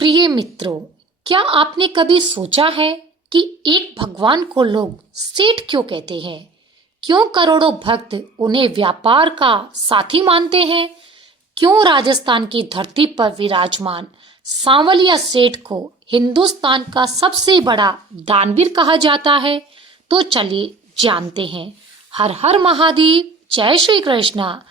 प्रिय मित्रों, क्या आपने कभी सोचा है कि एक भगवान को लोग सेठ क्यों कहते हैं? क्यों करोड़ों भक्त उन्हें व्यापार का साथी मानते हैं? क्यों राजस्थान की धरती पर विराजमान सांवलिया सेठ को हिंदुस्तान का सबसे बड़ा दानवीर कहा जाता है? तो चलिए जानते हैं। हर हर महादेव, जय श्री कृष्णा।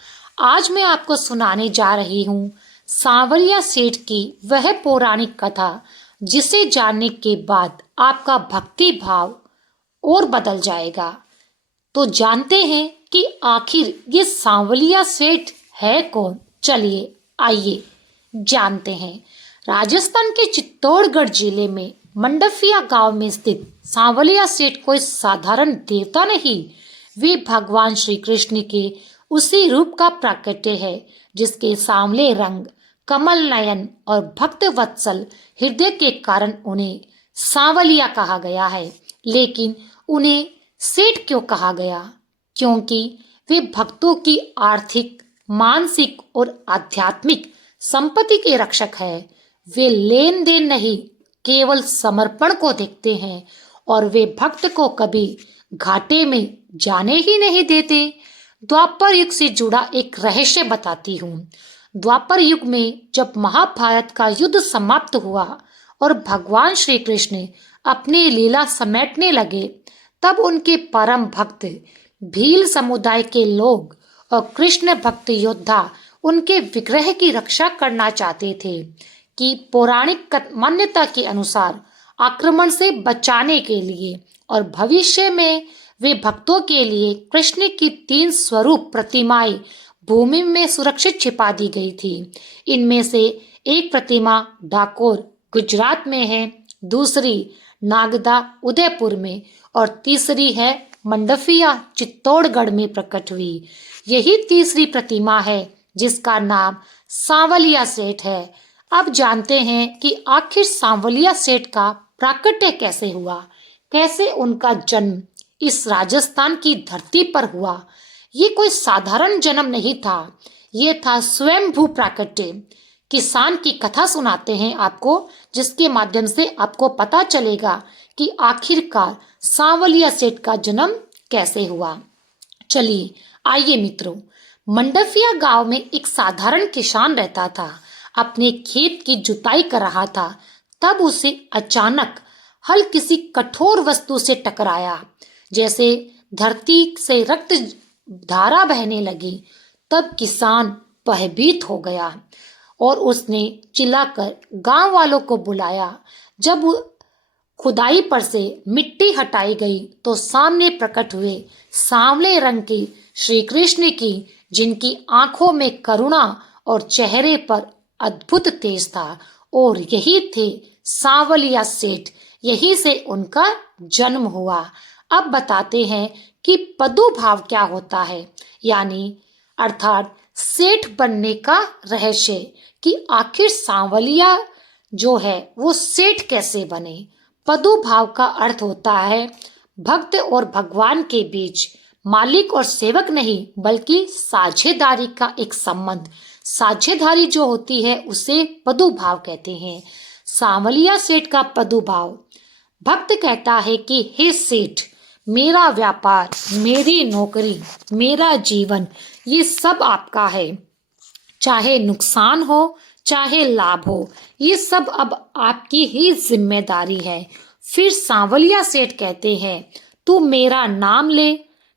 आज मैं आपको सुनाने जा रही हूँ सांवलिया सेठ की वह पौराणिक कथा जिसे जानने के बाद आपका भक्ति भाव और बदल जाएगा। तो जानते हैं कि आखिर ये सांवलिया सेठ है कौन। चलिए आइए जानते हैं। राजस्थान के चित्तौड़गढ़ जिले में मंडफिया गांव में स्थित सांवलिया सेठ कोई साधारण देवता नहीं, वे भगवान श्री कृष्ण के उसी रूप का प्राकट्य है जिसके सांवले रंग, कमल नयन और भक्त वत्सल हृदय के कारण उन्हें सांवलिया कहा गया है। लेकिन उन्हें सेठ क्यों कहा गया? क्योंकि वे भक्तों की आर्थिक, मानसिक और आध्यात्मिक संपत्ति के रक्षक है। वे लेन देन नहीं, केवल समर्पण को देखते हैं और वे भक्त को कभी घाटे में जाने ही नहीं देते। द्वापर युग से जुड़ा एक रहस्य बताती हूँ। द्वापर युग में जब महाभारत का युद्ध समाप्त हुआ और भगवान श्री कृष्ण अपनी लीला समेटने लगे, तब उनके परम भक्त भील समुदाय के लोग और कृष्ण भक्त योद्धा उनके विग्रह की रक्षा करना चाहते थे कि पौराणिक मान्यता के अनुसार आक्रमण से बचाने के लिए और भविष्य में वे भक्तों के लिए कृष्ण की 3 स्वरूप प्रतिमाएं भूमि में सुरक्षित छिपा दी गई थी। इनमें से एक प्रतिमा डाकोर गुजरात में है, दूसरी नागदा उदयपुर में और तीसरी है मंडफिया चित्तौड़गढ़ में प्रकट हुई। यही तीसरी प्रतिमा है जिसका नाम सांवलिया सेठ है। अब जानते हैं कि आखिर सांवलिया सेठ का प्राकट्य कैसे हुआ, कैसे उनका जन्म इस राजस्थान की धरती पर हुआ। ये कोई साधारण जन्म नहीं था, ये था स्वयंभू प्राकट्य। किसान की कथा सुनाते हैं आपको, जिसके माध्यम से आपको पता चलेगा कि आखिरकार सांवलिया सेठ का जन्म कैसे हुआ। चलिए आइए मित्रों, मंडफिया गांव में एक साधारण किसान रहता था। अपने खेत की जुताई कर रहा था, तब उसे अचानक हल किसी कठोर वस्तु से टकराया। जैसे धरती से रक्त धारा बहने लगी, तब किसान भयभीत हो गया और उसने चिल्लाकर गांव वालों को बुलाया। जब खुदाई पर से मिट्टी हटाई गई तो सामने प्रकट हुए सांवले रंग की श्री कृष्ण की, जिनकी आंखों में करुणा और चेहरे पर अद्भुत तेज था। और यही थे सांवलिया सेठ, यहीं से उनका जन्म हुआ। अब बताते हैं कि पदु भाव क्या होता है, यानी अर्थात सेठ बनने का रहस्य, कि आखिर सांवलिया जो है वो सेठ कैसे बने। पदु भाव का अर्थ होता है भक्त और भगवान के बीच मालिक और सेवक नहीं, बल्कि साझेदारी का एक संबंध। साझेदारी जो होती है उसे पदु भाव कहते हैं। सांवलिया सेठ का पदु भाव, भक्त कहता है कि हे सेठ, मेरा व्यापार, मेरी नौकरी, मेरा जीवन, ये सब आपका है। चाहे नुकसान हो चाहे लाभ हो, ये सब अब आपकी ही जिम्मेदारी है। फिर सांवलिया सेठ कहते हैं, तू मेरा नाम ले,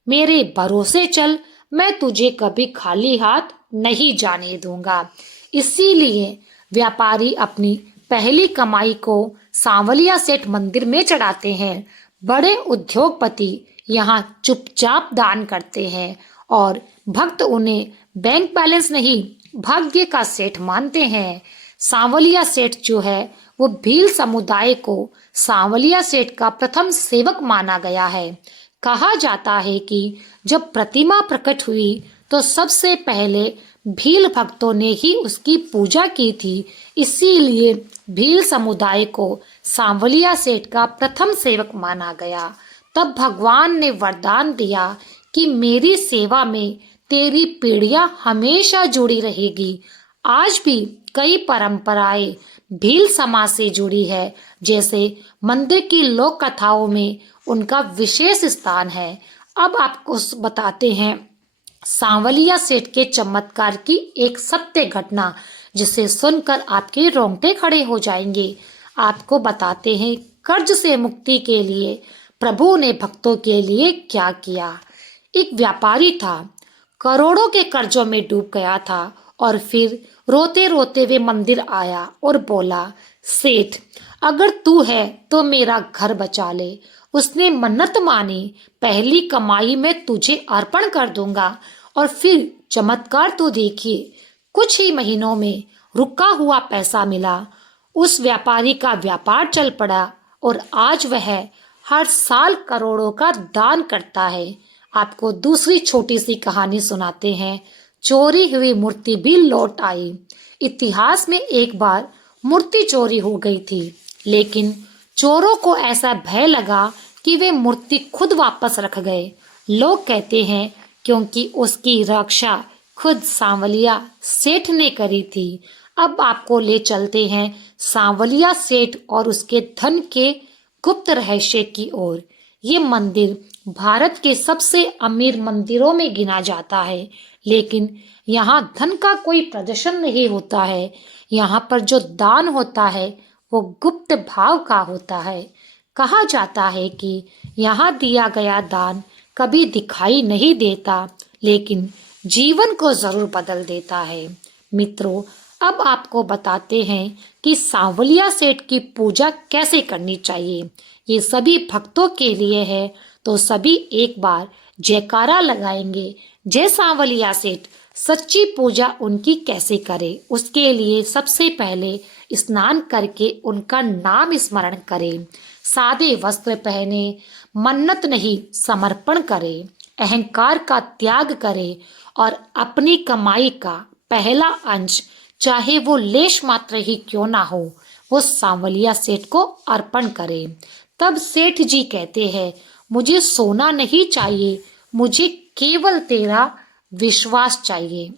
मेरे भरोसे चल, मैं तुझे कभी खाली हाथ नहीं जाने दूंगा। इसीलिए व्यापारी अपनी पहली कमाई को सांवलिया सेठ मंदिर में चढ़ाते हैं। बड़े उद्योगपति यहाँ चुपचाप दान करते हैं और भक्त उन्हें बैंक बैलेंस नहीं, भाग्य का सेठ मानते हैं। सांवलिया सेठ जो है वो भील समुदाय को सांवलिया सेठ का प्रथम सेवक माना गया है। कहा जाता है कि जब प्रतिमा प्रकट हुई तो सबसे पहले भील भक्तों ने ही उसकी पूजा की थी। इसीलिए भील समुदाय को सांवलिया सेठ का प्रथम सेवक माना गया। तब भगवान ने वरदान दिया कि मेरी सेवा में तेरी पीढ़ियां हमेशा जुड़ी रहेगी। आज भी कई परंपराएं भील समाज से जुड़ी है, जैसे मंदिर की लोक कथाओं में उनका विशेष स्थान है। अब आपको बताते हैं सांवलिया सेठ के चमत्कार की एक सत्य घटना, जिसे सुनकर आपके रोंगटे खड़े हो जाएंगे। आपको बताते हैं कर्ज से मुक्ति के लिए प्रभु ने भक्तों के लिए क्या किया। एक व्यापारी था, करोड़ों के कर्जों में डूब गया था और फिर रोते रोते वे मंदिर आया और बोला, सेठ अगर तू है तो मेरा घर बचा ले। उसने मन्नत मानी, पहली कमाई में तुझे अर्पण कर दूंगा। और फिर चमत्कार तो देखिए, कुछ ही महीनों में रुका हुआ पैसा मिला। उस व्यापारी का व्यापार चल पड़ा और आज वह हर साल करोड़ों का दान करता है। आपको दूसरी छोटी सी कहानी सुनाते हैं। चोरी हुई मूर्ति भी लौट आई। इतिहास में एक बार मूर्ति चोरी हो गई थी, लेकिन चोरों को ऐसा भय लगा कि वे मूर्ति खुद वापस रख गए। लोग कहते हैं क्योंकि उसकी रक्षा खुद सांवलिया सेठ ने करी थी। अब आपको ले चलते हैं सांवलिया सेठ और उसके धन के गुप्त रहस्य की ओर। ये मंदिर भारत के सबसे अमीर मंदिरों में गिना जाता है, लेकिन यहाँ धन का कोई प्रदर्शन नहीं होता है। यहाँ पर जो दान होता है वो गुप्त भाव का होता है। कहा जाता है कि यहाँ दिया गया दान कभी दिखाई नहीं देता, लेकिन जीवन को जरूर बदल देता है। मित्रों, अब आपको बताते हैं कि सांवलिया सेठ की पूजा कैसे करनी चाहिए। ये सभी भक्तों के लिए है, तो सभी एक बार जयकारा लगाएंगे, जय सांवलिया सेठ। सच्ची पूजा उनकी कैसे करें, उसके लिए सबसे पहले स्नान करके उनका नाम स्मरण करें, सादे वस्त्र पहने, मन्नत नहीं समर्पण करें, अहंकार का त्याग करें और अपनी कमाई का पहला अंश, चाहे वो लेश मात्र ही क्यों ना हो, वो सांवलिया सेठ को अर्पण करें। तब सेठ जी कहते हैं, मुझे सोना नहीं चाहिए, मुझे केवल तेरा विश्वास चाहिए।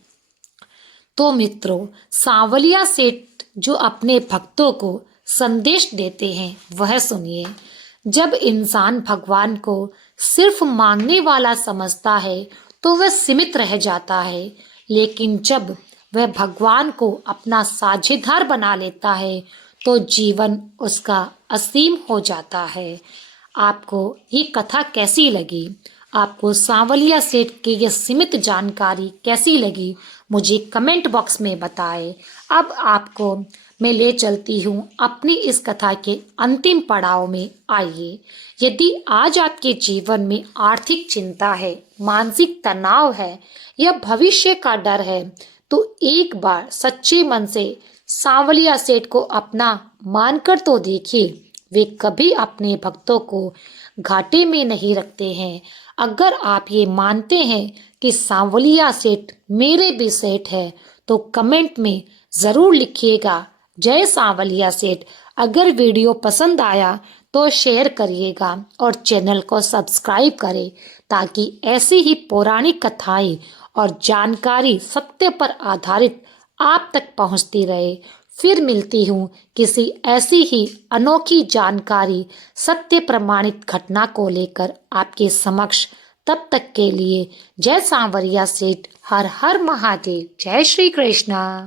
तो मित्रों, सांवलिया सेठ जो अपने भक्तों को संदेश देते हैं वह सुनिए। जब इंसान भगवान को सिर्फ मांगने वाला समझता है तो वह सीमित रह जाता है, लेकिन जब वह भगवान को अपना साझेदार बना लेता है तो जीवन उसका असीम हो जाता है। आपको ये कथा कैसी लगी? आपको सांवलिया सेठ की यह सीमित जानकारी कैसी लगी? मुझे कमेंट बॉक्स में बताएं। अब आपको मैं ले चलती हूँ अपनी इस कथा के अंतिम पड़ाव में। आइए, यदि आज आपके जीवन में आर्थिक चिंता है, मानसिक तनाव है या भविष्य का डर है, तो एक बार सच्चे मन से सांवलिया सेठ को अपना मानकर तो देखिए। वे कभी अपने भक्तों को घाटे में नहीं रखते हैं। अगर आप ये मानते हैं कि सांवलिया सेठ मेरे भी सेठ है, तो कमेंट में ज़रूर लिखिएगा, जय सांवलिया सेठ। अगर वीडियो पसंद आया तो शेयर करिएगा और चैनल को सब्सक्राइब करें, ताकि ऐसी ही पौराणिक कथाएं और जानकारी सत्य पर आधारित आप तक पहुंचती रहे। फिर मिलती हूँ किसी ऐसी ही अनोखी जानकारी, सत्य प्रमाणित घटना को लेकर आपके समक्ष। तब तक के लिए जय सांवलिया सेठ, हर हर महादेव, जय श्री कृष्णा।